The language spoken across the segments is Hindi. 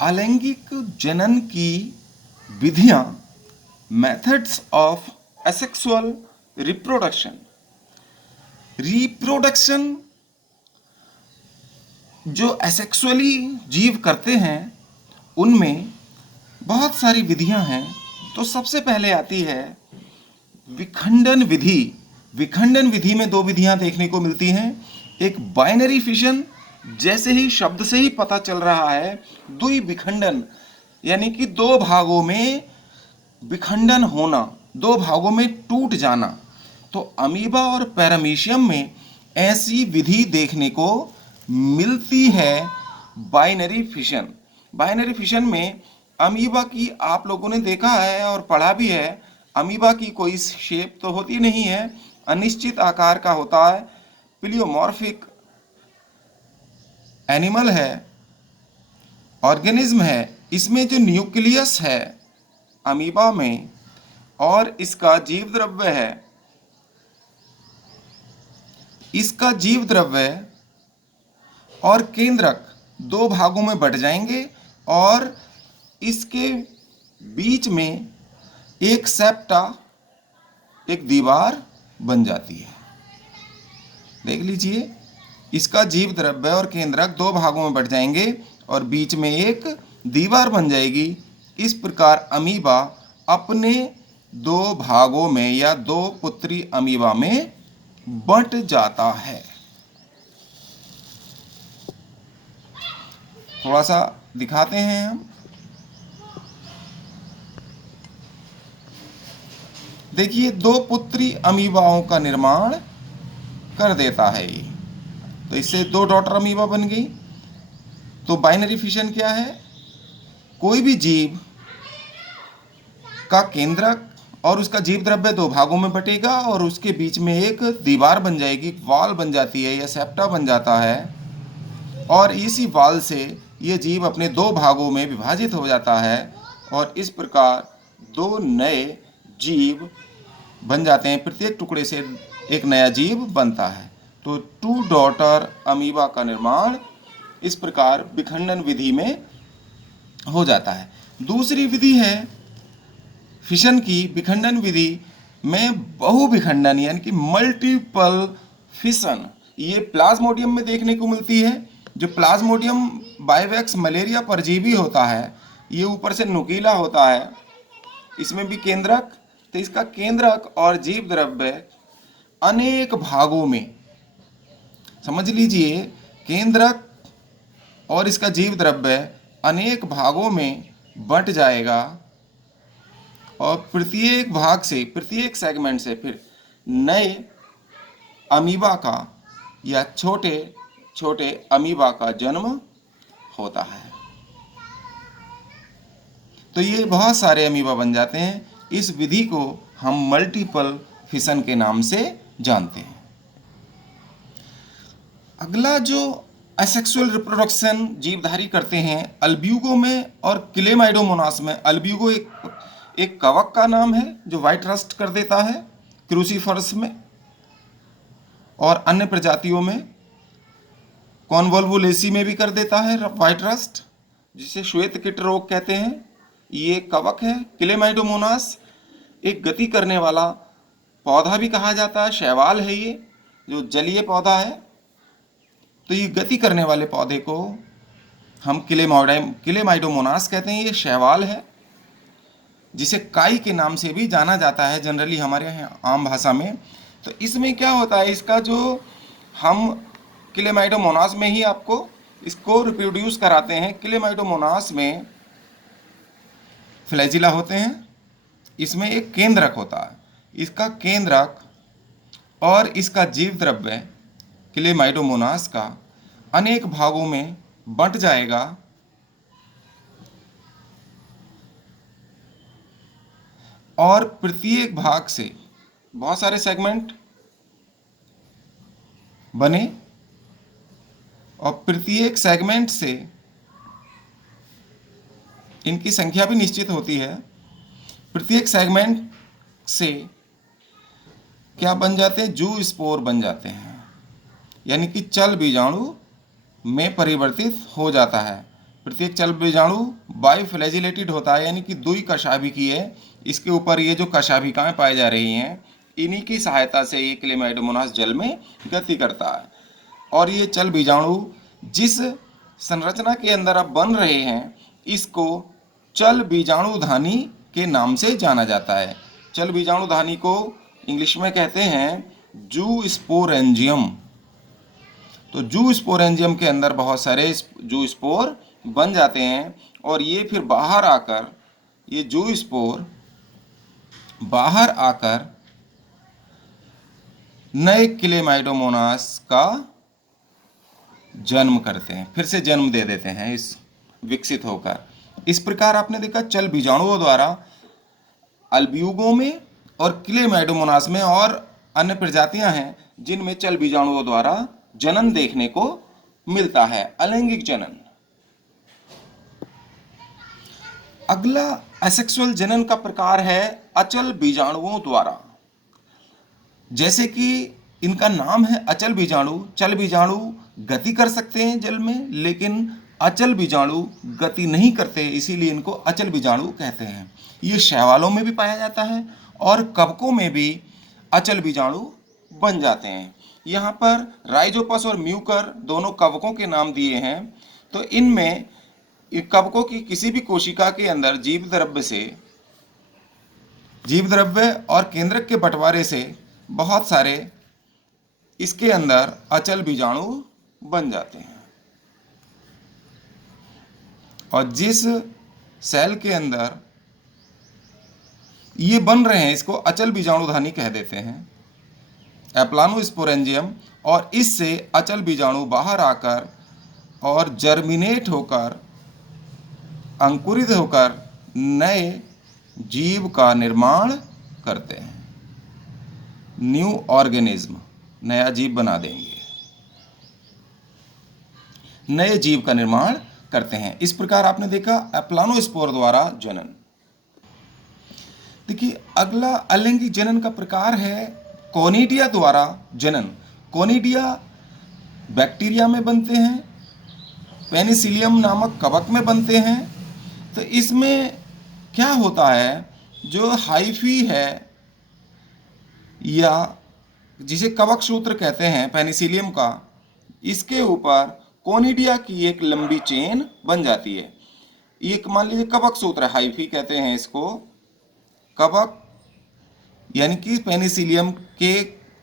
अलैंगिक जनन की विधियां, methods of asexual reproduction. Reproduction जो एसेक्सुअली जीव करते हैं उनमें बहुत सारी विधियां हैं। तो सबसे पहले आती है विखंडन विधि। विखंडन विधि में दो विधियां देखने को मिलती हैं। एक बाइनरी फिशन, जैसे ही शब्द से ही पता चल रहा है, द्वि विखंडन यानी कि दो भागों में विखंडन होना, दो भागों में टूट जाना। तो अमीबा और पैरामीशियम में ऐसी विधि देखने को मिलती है, बाइनरी फिशन। बाइनरी फिशन में अमीबा की आप लोगों ने देखा है और पढ़ा भी है, अमीबा की कोई शेप तो होती नहीं है, अनिश्चित आकार का होता है, प्लियोमॉर्फिक एनिमल है, ऑर्गेनिज्म है। इसमें जो न्यूक्लियस है अमीबा में और इसका जीव द्रव्य है, इसका जीव द्रव्य और केंद्रक दो भागों में बट जाएंगे और इसके बीच में एक सेप्टा, एक दीवार बन जाती है। देख लीजिए, इसका जीव द्रव्य और केंद्रक दो भागों में बट जाएंगे और बीच में एक दीवार बन जाएगी। इस प्रकार अमीबा अपने दो भागों में या दो पुत्री अमीबा में बंट जाता है। थोड़ा सा दिखाते हैं हम। देखिए, दो पुत्री अमीबाओं का निर्माण कर देता है ये। तो इससे दो डॉटर अमीबा बन गई। तो बाइनरी फिशन क्या है? कोई भी जीव का केंद्रक और उसका जीव द्रव्य दो भागों में बटेगा और उसके बीच में एक दीवार बन जाएगी, वॉल बन जाती है या सेप्टा बन जाता है, और इसी वॉल से ये जीव अपने दो भागों में विभाजित हो जाता है और इस प्रकार दो नए जीव बन जाते हैं। प्रत्येक टुकड़े से एक नया जीव बनता है। तो टू डॉटर अमीबा का निर्माण इस प्रकार विखंडन विधि में हो जाता है। दूसरी विधि है फिशन की, विखंडन विधि में बहुविखंडन यानी कि मल्टीपल फिशन। ये प्लाज्मोडियम में देखने को मिलती है। जो प्लाज्मोडियम बाइवैक्स मलेरिया परजीवी होता है, ये ऊपर से नुकीला होता है, इसमें भी केंद्रक, तो इसका केंद्रक और जीव द्रव्य अनेक भागों में, समझ लीजिए, केंद्रक और इसका जीव द्रव्य अनेक भागों में बंट जाएगा और प्रत्येक भाग से, प्रत्येक सेगमेंट से फिर नए अमीबा का या छोटे छोटे अमीबा का जन्म होता है। तो ये बहुत सारे अमीबा बन जाते हैं। इस विधि को हम मल्टीपल फिशन के नाम से जानते हैं। अगला जो एसेक्सुअल रिप्रोडक्शन जीवधारी करते हैं अल्ब्यूगो में और क्लेमाइडोमोनास में। अल्ब्यूगो एक कवक का नाम है जो व्हाइट रस्ट कर देता है क्रूसीफरस में, और अन्य प्रजातियों में कॉन्वोल्वुलेसी में भी कर देता है व्हाइट रस्ट, जिसे श्वेत कीट रोग कहते हैं। ये कवक है। क्लेमाइडोमोनास एक गति करने वाला पौधा भी कहा जाता है, शैवाल है ये, जो जलीय पौधा है। तो ये गति करने वाले पौधे को हम क्लेमाइडोमोनास कहते हैं। ये शैवाल है जिसे काई के नाम से भी जाना जाता है जनरली हमारे यहाँ आम भाषा में। तो इसमें क्या होता है, इसका जो हम क्लेमाइडोमोनास में ही आपको इसको रिप्रोड्यूस कराते हैं। क्लेमाइडोमोनास में फ्लैजिला होते हैं, इसमें एक केंद्रक होता है। इसका केंद्रक और इसका जीव द्रव्य क्लेमाइडोमोनास का अनेक भागों में बंट जाएगा और प्रत्येक भाग से बहुत सारे सेगमेंट बने और प्रत्येक सेगमेंट से इनकी संख्या भी निश्चित होती है। प्रत्येक सेगमेंट से क्या बन जाते हैं, जू स्पोर बन जाते हैं, यानी कि चल बीजाणु में परिवर्तित हो जाता है। प्रत्येक चल बीजाणु बायोफ्लैजिलेटेड होता है, यानी कि दुई कशाभिकी है। इसके ऊपर ये जो कशाभिकाएं पाई जा रही हैं, इन्हीं की सहायता से ये क्लेमाइडोमोनास जल में गति करता है। और ये चल बीजाणु जिस संरचना के अंदर अब बन रहे हैं, इसको चल बीजाणुधानी के नाम से जाना जाता है। चल बीजाणुधानी को इंग्लिश में कहते हैं जूस्पोरेंजियम। तो जूस्पोरेंजियम के अंदर बहुत सारे जूस्पोर बन जाते हैं और ये फिर बाहर आकर, ये जूस्पोर बाहर आकर नए क्लेमाइडोमोनास का जन्म करते हैं, फिर से जन्म दे देते हैं इस विकसित होकर। इस प्रकार आपने देखा चल बीजाणुओं द्वारा अल्ब्यूगों में और क्लेमाइडोमोनास में और अन्य प्रजातियां हैं जिनमें चल बीजाणुओं द्वारा जनन देखने को मिलता है, अलैंगिक जनन। अगला असेक्सुअल जनन का प्रकार है अचल बीजाणुओं द्वारा। जैसे कि इनका नाम है अचल बीजाणु, चल बीजाणु गति कर सकते हैं जल में, लेकिन अचल बीजाणु गति नहीं करते, इसीलिए इनको अचल बीजाणु कहते हैं। ये शैवालों में भी पाया जाता है और कवकों में भी अचल बीजाणु बन जाते हैं। यहाँ पर राइजोपस और म्यूकर दोनों कवकों के नाम दिए हैं। तो इनमें कवकों की किसी भी कोशिका के अंदर जीव द्रव्य और केंद्रक के बंटवारे से बहुत सारे इसके अंदर अचल बीजाणु बन जाते हैं। और जिस सेल के अंदर ये बन रहे हैं, इसको अचल बीजाणुधानी कह देते हैं, एप्लानोस्पोरेंजियम। और इससे अचल बीजाणु बाहर आकर और जर्मिनेट होकर, अंकुरित होकर नए जीव का निर्माण करते हैं। न्यू ऑर्गेनिज्म, नया जीव बना देंगे, नए जीव का निर्माण करते हैं। इस प्रकार आपने देखा एप्लानोस्पोर द्वारा जनन। देखिए अगला अलैंगिक जनन का प्रकार है कोनिडिया द्वारा जनन। कोनिडिया बैक्टीरिया में बनते हैं, पेनिसिलियम नामक कवक में बनते हैं। तो इसमें क्या होता है, जो हाइफी है या जिसे कवक सूत्र कहते हैं पेनिसिलियम का, इसके ऊपर कोनिडिया की एक लंबी चेन बन जाती है। एक मान लीजिए कवक सूत्र, हाइफी कहते हैं इसको, कवक यानी कि पेनिसिलियम के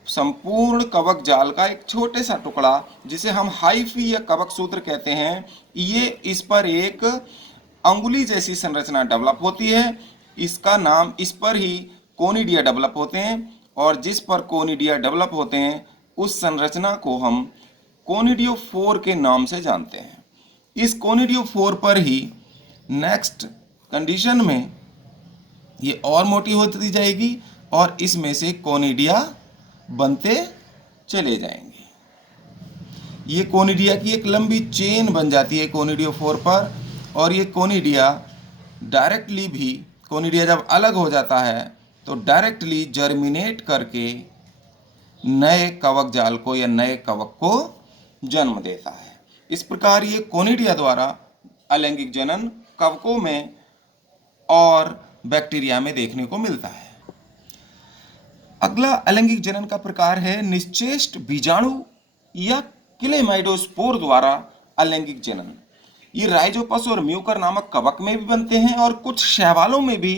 संपूर्ण कवक जाल का एक छोटे सा टुकड़ा जिसे हम हाइफी या कवक सूत्र कहते हैं, ये इस पर एक अंगुली जैसी संरचना डेवलप होती है। इसका नाम, इस पर ही कोनिडिया डेवलप होते हैं और जिस पर कोनिडिया डेवलप होते हैं उस संरचना को हम कोनिडियोफोर के नाम से जानते हैं। इस कोनिडियोफोर पर ही नेक्स्ट कंडीशन में ये और मोटी होती जाएगी और इसमें से कोनिडिया बनते चले जाएंगे। ये कोनिडिया की एक लंबी चेन बन जाती है कोनिडियोफोर पर। और ये कोनिडिया डायरेक्टली भी, कोनिडिया जब अलग हो जाता है तो डायरेक्टली जर्मिनेट करके नए कवक जाल को या नए कवक को जन्म देता है। इस प्रकार ये कोनिडिया द्वारा अलैंगिक जनन कवकों में और बैक्टीरिया में देखने को मिलता है। अगला अलैंगिक जनन का प्रकार है निश्चेष्ट बीजाणु या क्लेमाइडोस्पोर द्वारा अलैंगिक जनन। ये राइजोपस और म्यूकर नामक कवक में भी बनते हैं और कुछ शैवालों में भी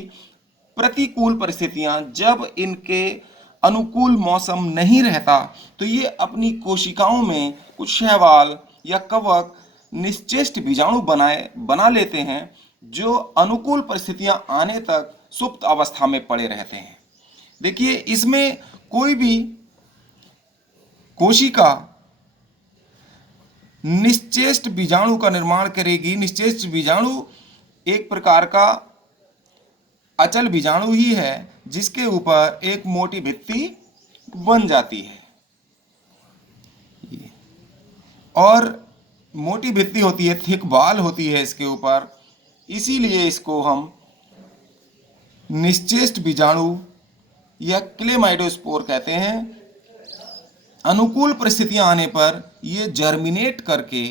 प्रतिकूल परिस्थितियां, जब इनके अनुकूल मौसम नहीं रहता तो ये अपनी कोशिकाओं में कुछ शैवाल या कवक निश्चेष्ट बीजाणु बना लेते हैं जो अनुकूल परिस्थितियां आने तक सुप्त अवस्था में पड़े रहते हैं। देखिए इसमें कोई भी कोशिका निश्चेष्ट बीजाणु का निर्माण करेगी। निश्चेष्ट बीजाणु एक प्रकार का अचल बीजाणु ही है जिसके ऊपर एक मोटी भित्ति बन जाती है और मोटी भित्ति होती है, थिक बाल होती है इसके ऊपर, इसीलिए इसको हम निश्चेष्ट बीजाणु या क्लेमाइडोस्पोर कहते हैं। अनुकूल परिस्थितियां आने पर ये जर्मिनेट करके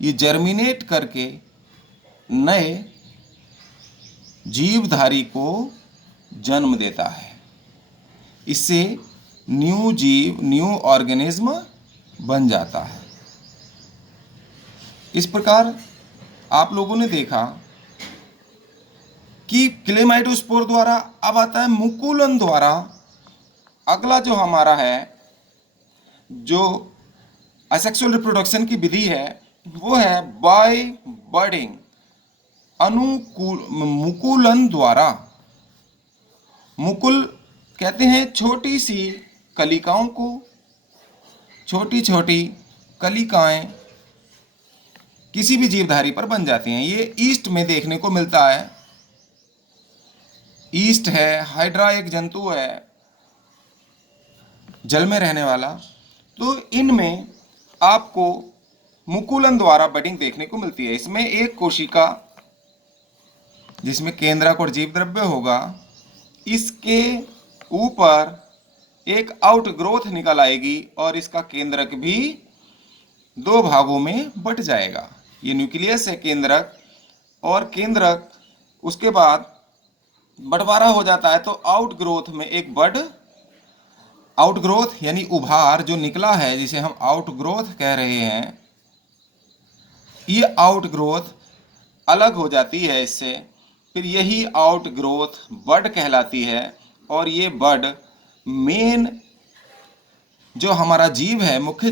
ये जर्मिनेट करके नए जीवधारी को जन्म देता है। इससे न्यू ऑर्गेनिज्म बन जाता है। इस प्रकार आप लोगों ने देखा कि क्लेमाइडोस्पोर द्वारा, अब आता है मुकुलन द्वारा। अगला जो हमारा है, जो असेक्सुअल रिप्रोडक्शन की विधि है, वो है बाय बर्डिंग, मुकुलन द्वारा। मुकुल कहते हैं छोटी सी कलिकाओं को। छोटी छोटी कलिकाएं किसी भी जीवधारी पर बन जाती हैं। ये ईस्ट में देखने को मिलता है। ईस्ट है, हाइड्रा एक जंतु है जल में रहने वाला। तो इनमें आपको मुकुलन द्वारा बडिंग देखने को मिलती है। इसमें एक कोशिका जिसमें केंद्रक और जीव द्रव्य होगा, इसके ऊपर एक आउटग्रोथ निकल आएगी और इसका केंद्रक भी दो भागों में बट जाएगा। ये न्यूक्लियस है केंद्रक, और केंद्रक उसके बाद बंटवारा हो जाता है तो आउटग्रोथ में एक बड, आउटग्रोथ यानी उभार जो निकला है, जिसे हम आउटग्रोथ कह रहे हैं, ये आउटग्रोथ अलग हो जाती है इससे। फिर यही आउटग्रोथ बड कहलाती है, और ये बड मेन जो हमारा जीव है, मुख्य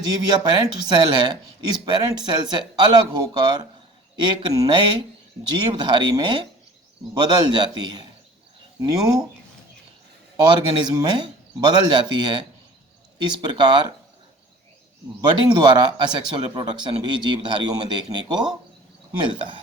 जीव या पेरेंट सेल है, इस पेरेंट सेल से अलग होकर एक नए जीवधारी में बदल जाती है, न्यू ऑर्गेनिज्म में बदल जाती है। इस प्रकार बडिंग द्वारा असेक्सुअल रिप्रोडक्शन भी जीवधारियों में देखने को मिलता है।